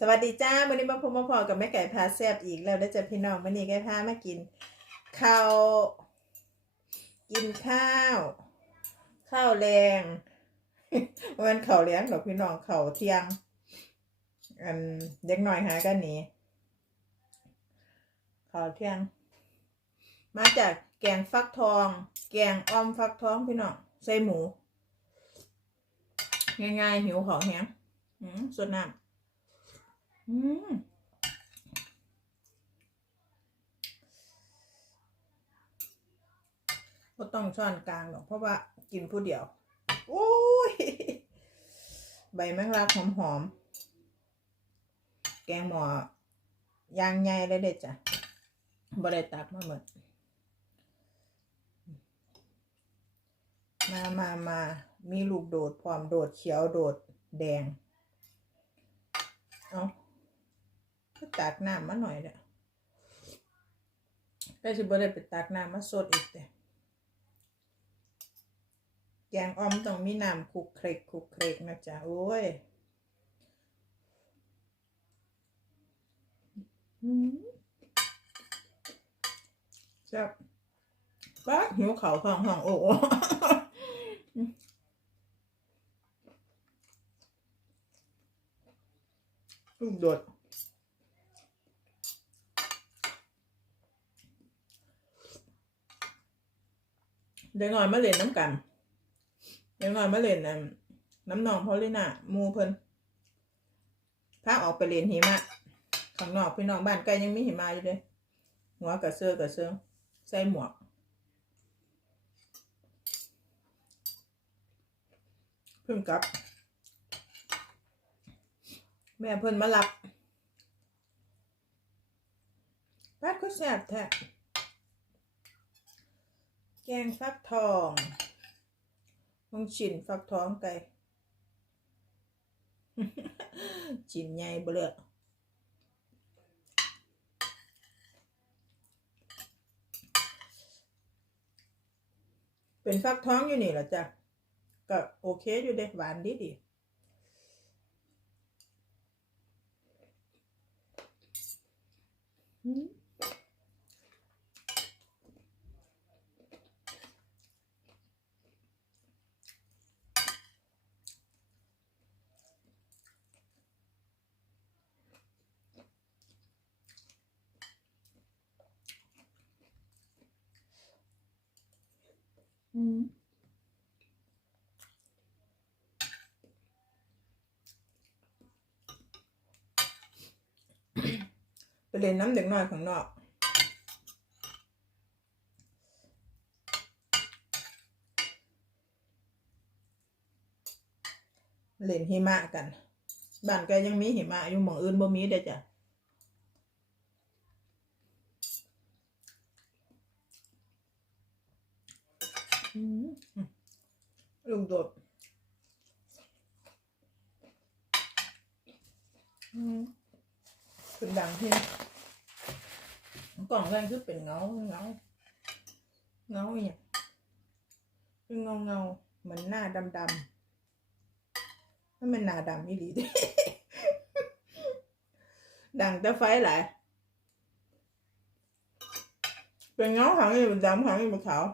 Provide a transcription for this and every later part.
สวัสดีจ้าวันนี้มาพบมาพอกับแม่ไก่พาแซบอีกแล้วได้วจ้ะพี่น้องวันนี้ไก่พามากินข้าวกินข้าวข้าวแรงวันข้าวเลี้ยงดอพี่น้องข้าวเที่ยง อันเด็กหน่อยหากันหนีข้าวเที่ยง มาจากแกงฟักทอง แกงอ้อมฟักทองพี่น้องใส่หมู ง่ายๆหิวขอแห้งอืมสดน้ำ อืมก็ต้องช้อนกลางหรอก เพราะว่ากินผู้เดียว โอ้ย ใบแมงลักหอมๆแกงหมอย่างใหญ่เลยเด็ดจ้ะบ่ได้ตักมาเหมือนมามามา มีลูกโดดพร้อมโดดเขียวโดดแดง เอา ก็ตักน้ำมาหน่อยเด้อก็สิบ่ได้ไปตักน้ำมาสดอีกแต่แกงอ้อมต้องมีน้ำคุกเครกคุกเครกนะจ๊ะโอ้ยอืมแซ่บป้าหิวเขาวห้องห้องโอ้โอ้ลูกโดด เด็กน้อยมาเล่นน้ำกันเด็กน้อยมาเล่นน้ำน้ำนองพอลิน่ะมูเพิ่นพาออกไปเล่นหิมะข้างนอกพี่น้องบ้านใกล้ยังมีหิมะอยู่เลยหัวกับเสื้อกับเสื้อใส่หมวกเพิ่งกลับ แม่เพิ่นมารับป้าก็แซ่บแท้ แกงฟักทองลองชินฟักทองไก่ชินใหญ่เบลอเป็นฟักทองอยู่นี่เหรอจ๊ะก็โอเคอยู่เด็หวานดีดีอืม ไปเล่นน้ำเด็กน้อยข้างนอกเล่นหิมะกัน บ้านแกยังมีหิมะอยู่หมองอื่นบ่มีเด้จ้ะ อืม ลุงโดดอืมเป็นดังที่กล่องแรกคือเป็นเงาเงาเงาเนี่ยเป็นเงาเงาเหมือนหน้าดำดำๆถ้ามันหน้าดำนี่ดีดิดังแต่ไฟหลายเป็นเงาหางนี่เป็นดำหางนี่เป็นขาว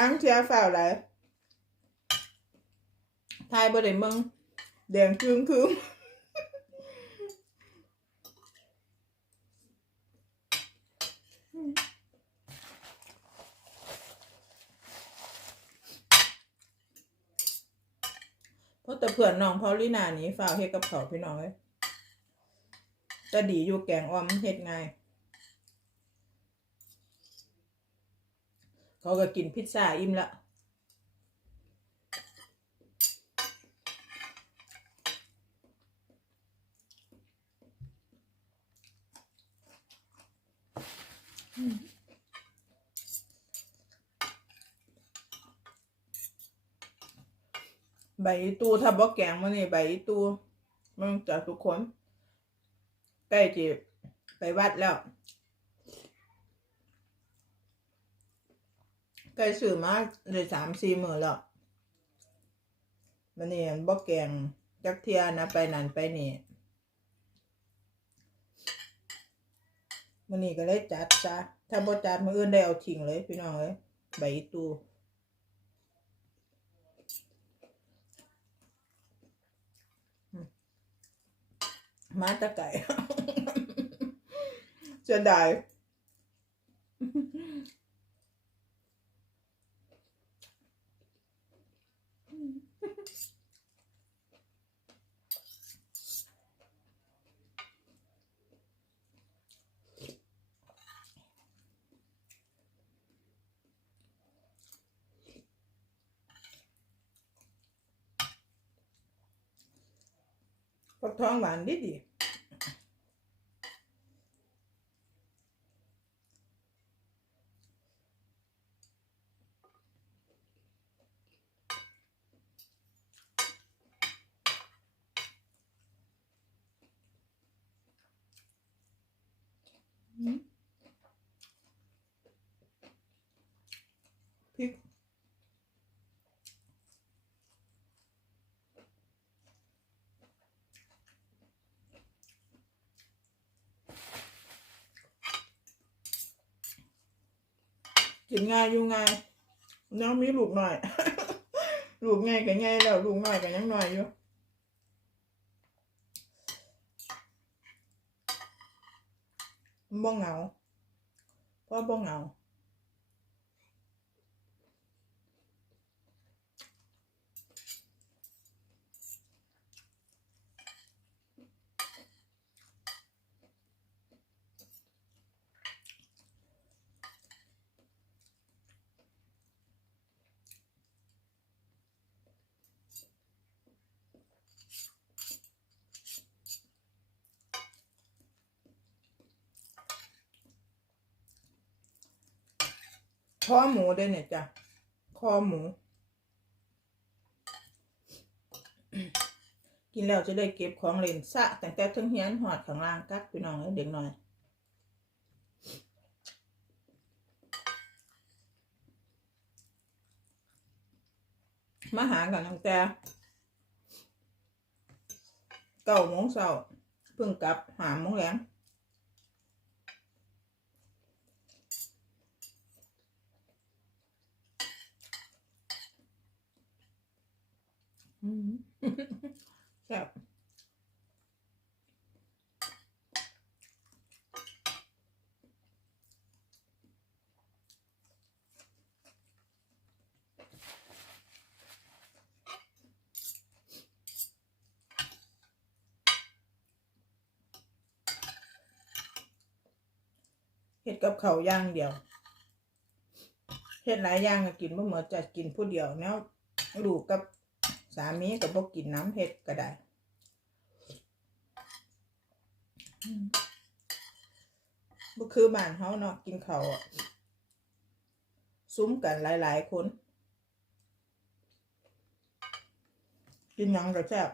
หางเทียฝ้าวไหลยทายบ่ได้มึงแดงคืมคืมเพราะแต่เพื่อนน้องพอลินานี่ฝ้าวเฮ็ดกับเขาพี่น้องเอ้ยแต่ดีอยู่แกงออมเฮ็ดไงาย เขาก็กินพิซซ่าอิ่มละใบตูถ้าบอกแกงมานี่ใบตูมันจะทุกคนใกล้จีไปวัดแล้ว ใกล้ซื้อมาเลยสามสี่หมื่นแล้วมันนี่บอกแกงจักเทียนะไปนั่นไปนี่มันนี่ก็เลยจัดซะถ้าบ่จัดมืออื่นได้เอาทิ้งเลยพี่น้องเลยใบตูมาตะไก่เสียด ฟักทองหวานดีดี กินง่ายอยู่ง่ายน้องมีลูกหน่อย ลูกง่ายกับง่ายแล้วลูกหน่อยกับยังหน่อยอยู่บองเหงาเพราะบ่เหงา อหมูเด้เนี่ยจ้ะคอหมู กินแล้วจะได้เก็บของเล่นสะแต่แต่ทั้งเฮียนหอดข้างล่างกักพี่น้องเอ้เด็กหน้อยมาหากันตั้งแต่เก้าโมงเช้าเพิ่งกลับหาโมงแรง แซ่บเฮ็ดกับเขาย่างเดียวเฮ็ดหลายอย่างก็กินบ่หมดจะกินผู้เดียวแนวลูกกับามีก็บ่กินน้ำเฮ็ดก็ได้อืมบ่คือบ้านเฮาเนาะกินข้าวอะซุ้มกันหลาย ๆ คน กินหยังก็แซ่บ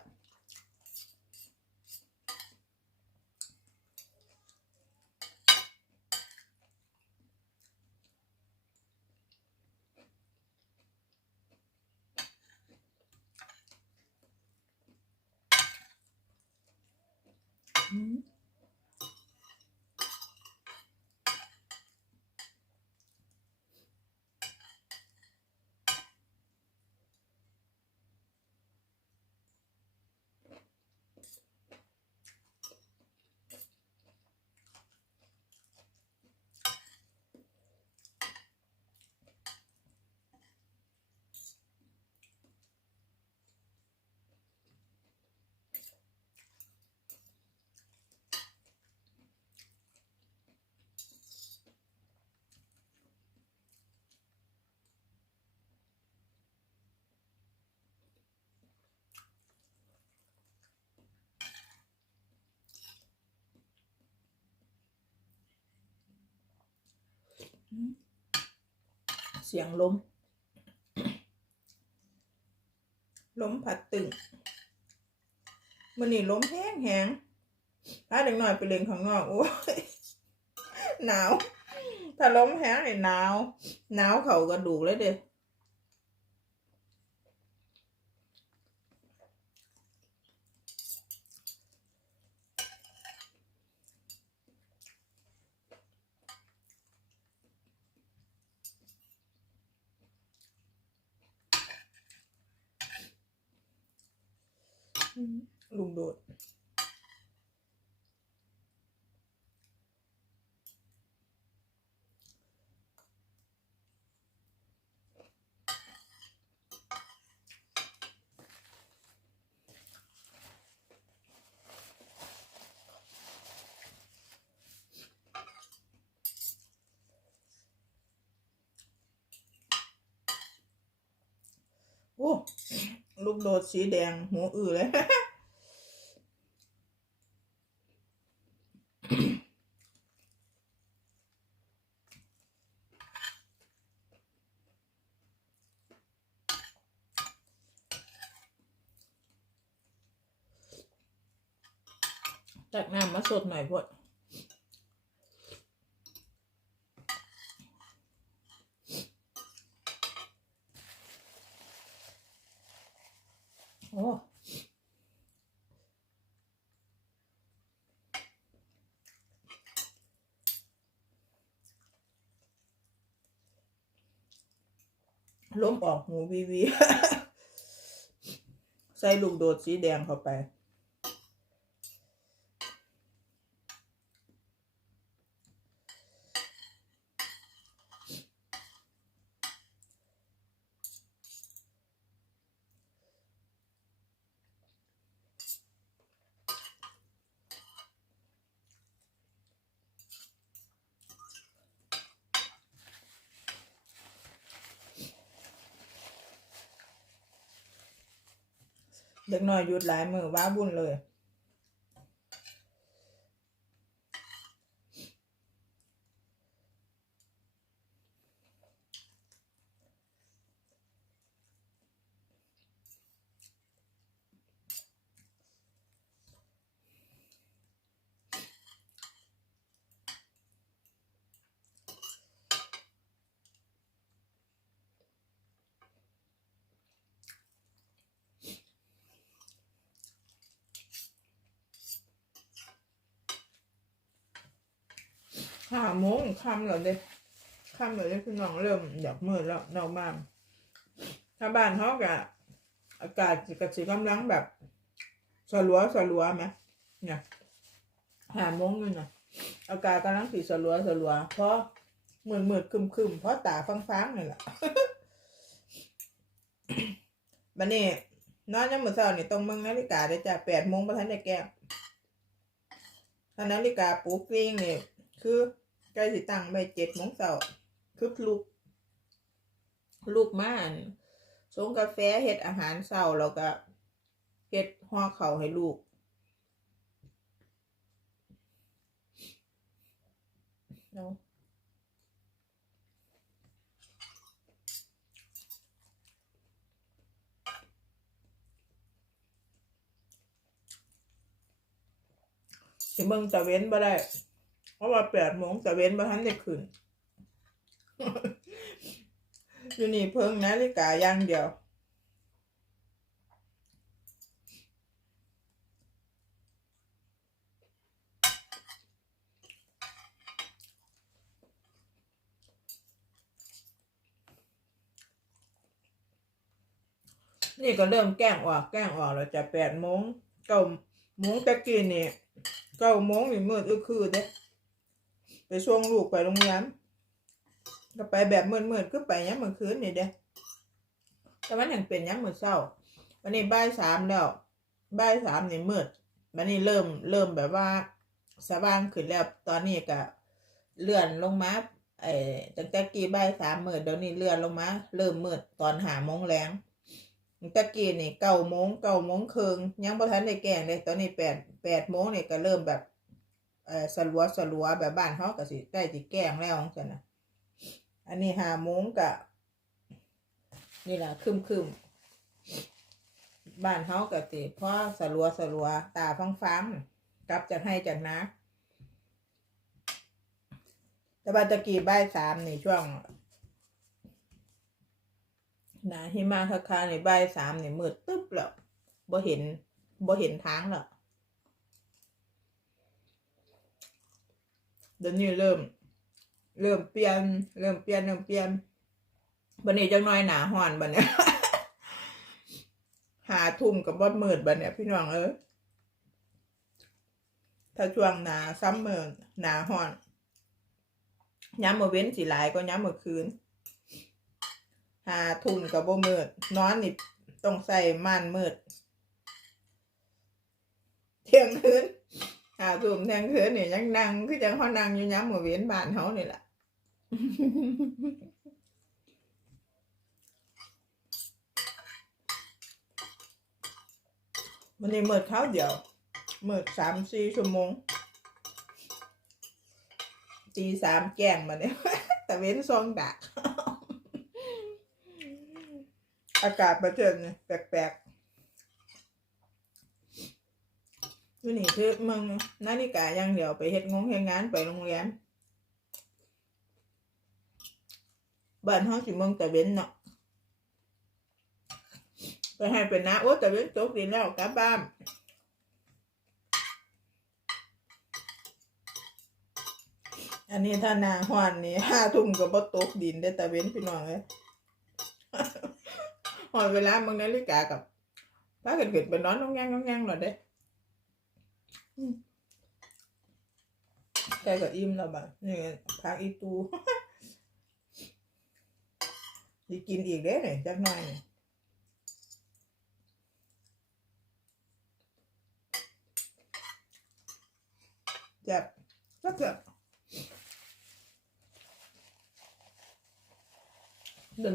เสียงล้ม ล้มผัดตึงมันนี่ล้มแห้งแห้งพาเด็กหน่อยไปเล่นข้างนอกโอ้ยหนาว ถ้าล้มแห้งเนี่ยหนาว หนาวเข่ากระดูกเลยเด้ ลุงโดด โอ้ลูกโดดสีแดงหัวอือเลยตักน้ำมาสดหน่อยพวดโอ้ ล้มออกหูวีวี ใส่ลูกโดดสีแดงเข้าไป เด็กน้อยหยุดหลายมือว้าบุญเลย ห้าโมงค่ำแล้วเด้ค่ำแล้วเด้คือน้องเริ่มอยากมืดแล้วนอกบ้านถ้าบ้านเขากะอากาศกระสีกำลังแบบสลัวสลัวไหมเนี่ยหาโมงอยู่นะอากาศกำลังสีสลัวสลัวเพราะมืดมืดคึมคึมเพราะตาฟังฟังนี่แหละบันนี้นอนยังมือเช้านี่ต้องมืองนาฬิกาได้จ้ะแปดโมงประทันได้แก้ถ้านาฬิกาปลุกกลิ้งนี่คือ ใกล้สิตั้งไปเจ็ดโมงเช้าคือลูก ลูกมันสงกาแฟเฮ็ดอาหารเช้าแล้วก็เฮ็ดห่อข้าให้ลูกเนาะสิเบิ่งตะเว้นบ่ได้ เพราะว่าแปดโมงตะเว้นบ่ทันได้ขึ้นอยู่นี่เพิ่งนาฬิกาอย่างเดียวนี่ก็เริ่มแกล้งออกแกล้งออกแล้วจะแปดโมงเก้าโมงตะกี้นี่เก้าโมงนี่มืดอึกคือเด้ ไปช่วงลูกไปโรงเรียนก็ไปแบบมืดๆคือไปย้ำเมื่อคืนนี่เด้แต่มันยังเป็นย้ำมือเศร้า วันนี้บ่ายสามแล้วบ่ายสามนี่มืดวันนี้เริ่มเริ่มแบบว่าสว่างขึ้นแล้วตอนนี้ก็เลื่อนลงมาไอ้ตั้งแต่กี้บ่ายสามมืดเดี๋ยวนี้เลื่อนลงมาเริ่มมืดตอนหาโมงแรงตั้งแต่กี้นี่เก้าโมงเก้าโมงครึ่งยังบ่ทันได้แกงเลยตอนนี้แปดแปดโมงนี่ก็เริ่มแบบ เออสลัวสลัวแบบบ้านเขาก็สิใกล้สิแกล้งแล้วจังนะอันนี้หาโมงกะนี่แหละคึมคึมบ้านเขาก็สิเพราะสลัวสลัวตาฟังฟังกลับจากให้จากนะแต่บาตะกี้บ่ายสามนี่ช่วงหนาหิมาคาคาในบ่ายสามนี่มืดตึ๊บแล้วบ่เห็นบ่เห็นทางแล้ว เดี๋ยวนี้เริ่ม เริ่มเปลี่ยน เริ่มเปลี่ยนเริ่มเปลี่ยนบันนี้จังน้อยหนาหอนบันเนี้ยหาทุ่มกับบอดมืดบัดเนี่ยพี่น้องเอ้ยถ้าช่วงหนาซัมเมอร์หนาฮ้อนย้ำมือเว้นสีหลายก็ย้ำมือคืนหาทุ่มกับบ่มืดนอนนี่ต้องใส่ม่านมืด เที่ยงคืน หาทุ่มเที่ยงคืนนี่ยังนั่งคือจังเขานั่งอยู่ย้ำมือเว้นบ้านเขานี่แหละวันนี้เมิดข้าวเดียวเมิดสามสี่ชั่วโมงตีสามแกล้งมาเนี่ยแต่เว้นซองดัก อากาศประเจิญแปลกๆ วันนี้คือมึงนาฬิกาย่างเดี๋ยวไปเฮ็ดงงเฮ็ดงานไปโรงเรียนบ้านห้องสิเมึงแต่เว้นเนาะไปให้เป็นนะโอ้แต่เว้นตกดินแล้วกลับบ้านอันนี้ถ้านาหวานนี่ห้าทุ่มก็บ่ตกดินได้แต่เว้นพี่น้องเลยหอนเวลามึงนาฬิกากับถ้าเกิดเกิดไปนอนน้องแงงน้องแงงหน่อยเด้ แกก็อิ่มแล้วบ่ะนี่พักอีตูสิกินอีกเด้เนี่ยจักหน่อยจับจับจับ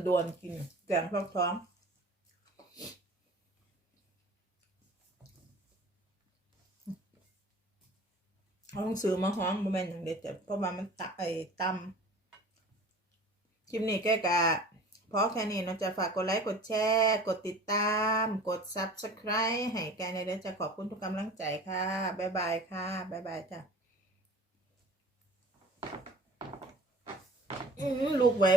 ด่วนๆกินแกงฟักท้อง เองซื้อมาห้องบ่แม่นอย่างเด็ดจ้ะเพราะว่ามันตะไอ้ตำคลิปนี้แกกะเพราะแค่นี้เนาะจะฝากกดไลค์ กดแชร์ กดติดตาม กด subscribe ให้แกในเด้อจะขอบคุณทุกกำลังใจค่ะ บ๊ายบายค่ะ บ๊ายบายจ้ะลูกไว้